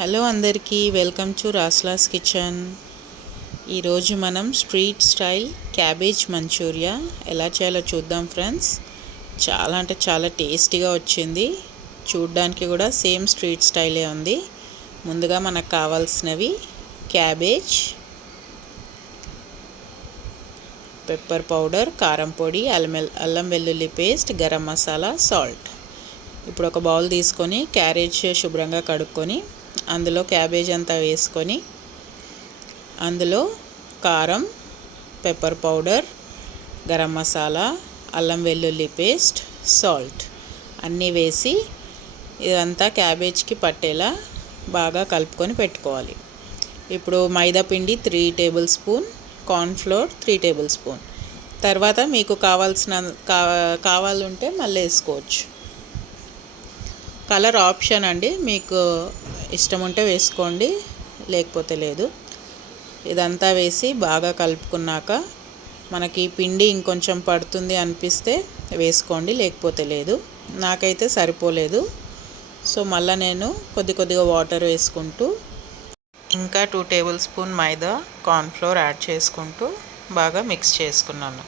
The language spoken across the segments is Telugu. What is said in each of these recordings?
హలో అందరికీ వెల్కమ్ టు రాస్లాస్ కిచెన్. ఈరోజు మనం స్ట్రీట్ స్టైల్ క్యాబేజ్ మంచూరియా ఎలా చేయాలో చూద్దాం ఫ్రెండ్స్. చాలా అంటే చాలా టేస్టీగా వచ్చింది. చూడ్డానికి కూడా సేమ్ స్ట్రీట్ స్టైలే ఉంది. ముందుగా మనకు కావాల్సినవి క్యాబేజ్ పెప్పర్ పౌడర్ కారం పొడి అల్లం అల్లం వెల్లుల్లి పేస్ట్ గరం మసాలా సాల్ట్. ఇప్పుడు ఒక బౌల్ తీసుకొని క్యారేజ్ శుభ్రంగా కడుక్కొని అందులో క్యాబేజ్ అంతా వేసుకొని అందులో కారం పెప్పర్ పౌడర్ గరం మసాలా అల్లం వెల్లుల్లి పేస్ట్ సాల్ట్ అన్నీ వేసి ఇదంతా క్యాబేజ్కి పట్టేలా బాగా కలుపుకొని పెట్టుకోవాలి. ఇప్పుడు మైదా పిండి three tablespoon cornflour three tablespoon తర్వాత మీకు కావాల్సిన కా కావాలంటే మళ్ళీ వేసుకోవచ్చు. కలర్ ఆప్షన్ అండి మీకు ఇష్టం ఉంటే వేసుకోండి లేకపోతే లేదు. ఇదంతా వేసి బాగా కలుపుకున్నాక మనకి పిండి ఇంకొంచెం పడుతుంది అనిపిస్తే వేసుకోండి లేకపోతే లేదు. నాకైతే సరిపోలేదు. సో మళ్ళీ నేను కొద్ది కొద్దిగా వాటర్ వేసుకుంటూ ఇంకా టూ టేబుల్ స్పూన్ మైదా కార్న్ఫ్లోర్ యాడ్ చేసుకుంటూ బాగా మిక్స్ చేసుకున్నాను.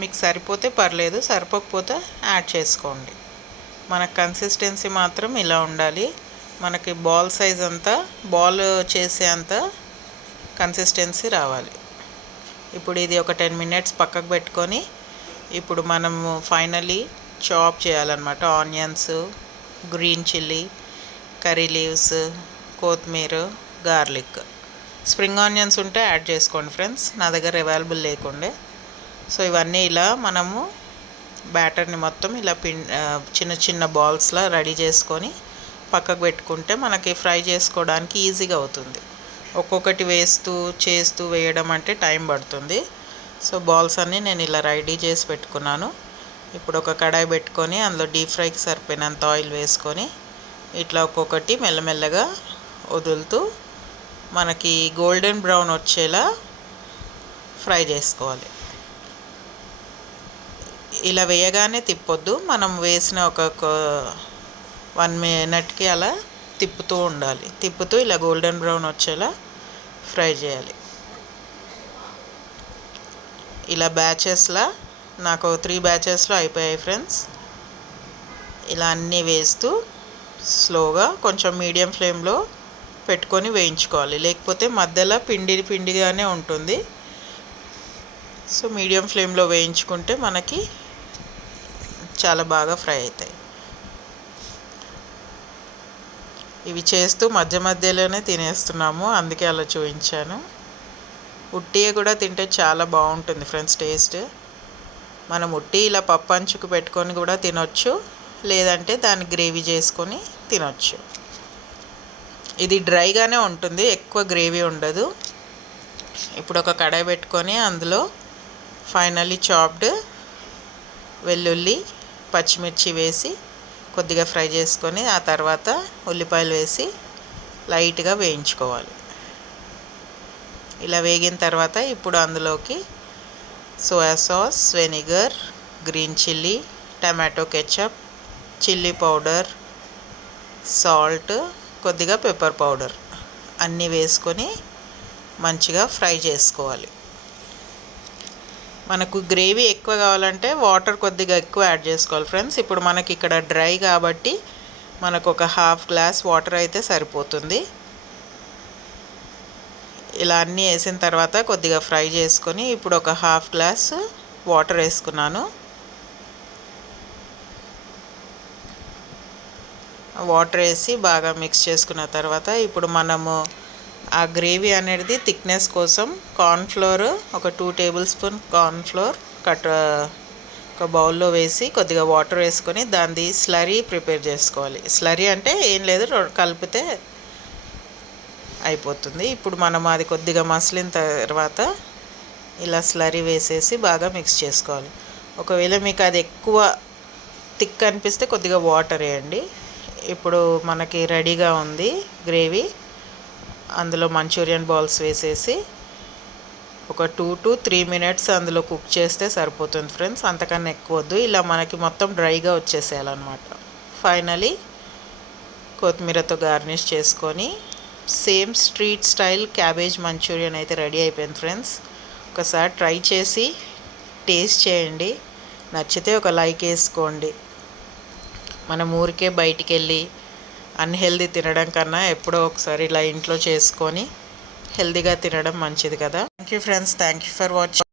మీకు సరిపోతే పర్లేదు సరిపోకపోతే యాడ్ చేసుకోండి. మన కన్సిస్టెన్సీ మాత్రం ఇలా ఉండాలి. మనకి బాల్ సైజ్ అంతా బాల్ చేసే అంత కన్సిస్టెన్సీ రావాలి. ఇప్పుడు ఇది ఒక టెన్ మినిట్స్ పక్కకు పెట్టుకొని ఇప్పుడు మనము ఫైనలీ చాప్ చేయాలన్నమాట. Onions green chilli curry leaves కొత్తిమీర గార్లిక్ స్ప్రింగ్ ఆనియన్స్ ఉంటే యాడ్ చేసుకోండి ఫ్రెండ్స్ నా దగ్గర అవైలబుల్ లేకుండే. సో ఇవన్నీ ఇలా మనము బ్యాటర్ని మొత్తం ఇలా పిన్ చిన్న చిన్న బాల్స్లా రెడీ చేసుకొని పక్కకు పెట్టుకుంటే మనకి ఫ్రై చేసుకోవడానికి ఈజీగా అవుతుంది. ఒక్కొక్కటి వేస్తూ చేస్తూ వేయడం అంటే టైం పడుతుంది. సో బాల్స్ అన్నీ నేను ఇలా రెడీ చేసి పెట్టుకున్నాను. ఇప్పుడు ఒక కడాయి పెట్టుకొని అందులో డీప్ ఫ్రైకి సరిపోయినంత ఆయిల్ వేసుకొని ఇట్లా ఒక్కొక్కటి మెల్లమెల్లగా వదులుతూ మనకి గోల్డెన్ బ్రౌన్ వచ్చేలా ఫ్రై చేసుకోవాలి. ఇలా వేయగానే తిప్పొద్దు. మనం వేసిన ఒక వన్ మినిట్కి అలా తిప్పుతూ ఉండాలి. తిప్పుతూ ఇలా గోల్డెన్ బ్రౌన్ వచ్చేలా ఫ్రై చేయాలి. ఇలా బ్యాచెస్లా నాకు త్రీ బ్యాచెస్లో అయిపోయాయి ఫ్రెండ్స్ ఇలా అన్నీ వేస్తూ స్లోగా కొంచెం మీడియం ఫ్లేమ్లో పెట్టుకొని వేయించుకోవాలి. లేకపోతే మధ్యలో పిండి పిండిగానే ఉంటుంది. సో మీడియం ఫ్లేమ్లో వేయించుకుంటే మనకి చాలా బాగా ఫ్రై అవుతాయి. ఇవి చేస్తూ మధ్య మధ్యలోనే తినేస్తున్నాము అందుకే అలా చూపించాను ఉట్టియే కూడా తింటే చాలా బాగుంటుంది ఫ్రెండ్స్ టేస్ట్. మనం ఉట్టి ఇలా పప్పు అంచుకు పెట్టుకొని కూడా తినొచ్చు లేదంటే దాన్ని గ్రేవీ చేసుకొని తినొచ్చు. ఇది డ్రైగానే ఉంటుంది ఎక్కువ గ్రేవీ ఉండదు. ఇప్పుడు ఒక కడాయి పెట్టుకొని అందులో ఫైనల్లీ చాప్డ్ వెల్లుల్లి పచ్చిమిర్చి వేసి కొద్దిగా ఫ్రై చేసుకొని ఆ తర్వాత ఉల్లిపాయలు వేసి లైట్గా వేయించుకోవాలి. ఇలా వేగిన తర్వాత ఇప్పుడు అందులోకి soya sauce vinegar green chilli tomato ketchup chilli powder salt కొద్దిగా పెప్పర్ పౌడర్ అన్నీ వేసుకొని మంచిగా ఫ్రై చేసుకోవాలి. మనకు గ్రేవీ ఎక్కువ కావాలంటే వాటర్ కొద్దిగా ఎక్కువ యాడ్ చేసుకోవాలి ఫ్రెండ్స్. ఇప్పుడు మనకి ఇక్కడ డ్రై కాబట్టి మనకు ఒక హాఫ్ గ్లాస్ వాటర్ అయితే సరిపోతుంది. ఇలా అన్నీ వేసిన తర్వాత కొద్దిగా ఫ్రై చేసుకొని ఇప్పుడు ఒక హాఫ్ గ్లాస్ వాటర్ వేసుకున్నాను. వాటర్ వేసి బాగా మిక్స్ చేసుకున్న తర్వాత ఇప్పుడు మనము ఆ గ్రేవీ అనేది థిక్నెస్ కోసం కార్న్ఫ్లోర్ ఒక two tablespoon cornflour cut ఒక బౌల్లో వేసి కొద్దిగా వాటర్ వేసుకొని దాన్ని స్లరీ ప్రిపేర్ చేసుకోవాలి. స్లరీ అంటే ఏం లేదు కలిపితే అయిపోతుంది. ఇప్పుడు మనం అది కొద్దిగా మసిలిన తర్వాత ఇలా స్లరీ వేసేసి బాగా మిక్స్ చేసుకోవాలి. ఒకవేళ మీకు అది ఎక్కువ థిక్ అనిపిస్తే కొద్దిగా వాటర్ వేయండి. ఇప్పుడు మనకి రెడీగా ఉంది గ్రేవీ. అందులో మంచూరియన్ బాల్స్ వేసేసి ఒక టూ టు త్రీ మినిట్స్ అందులో కుక్ చేస్తే సరిపోతుంది ఫ్రెండ్స్. అంతకన్నా ఎక్కువ వద్దు. ఇలా మనకి మొత్తం డ్రైగా వచ్చేసేయాలన్నమాట. ఫైనలీ కొత్తిమీరతో గార్నిష్ చేసుకొని same street style cabbage manchurian అయితే రెడీ అయిపోయింది ఫ్రెండ్స్. ఒకసారి ట్రై చేసి టేస్ట్ చేయండి. నచ్చితే ఒక లైక్ వేసుకోండి. మనం ఊరికే బయటికి వెళ్ళి అన్హెల్దీ తినడం కన్నా ఎప్పుడో ఒకసారి ఇలా ఇంట్లో చేసుకొని హెల్దీగా తినడం మంచిది కదా. Thank you friends thank you for watching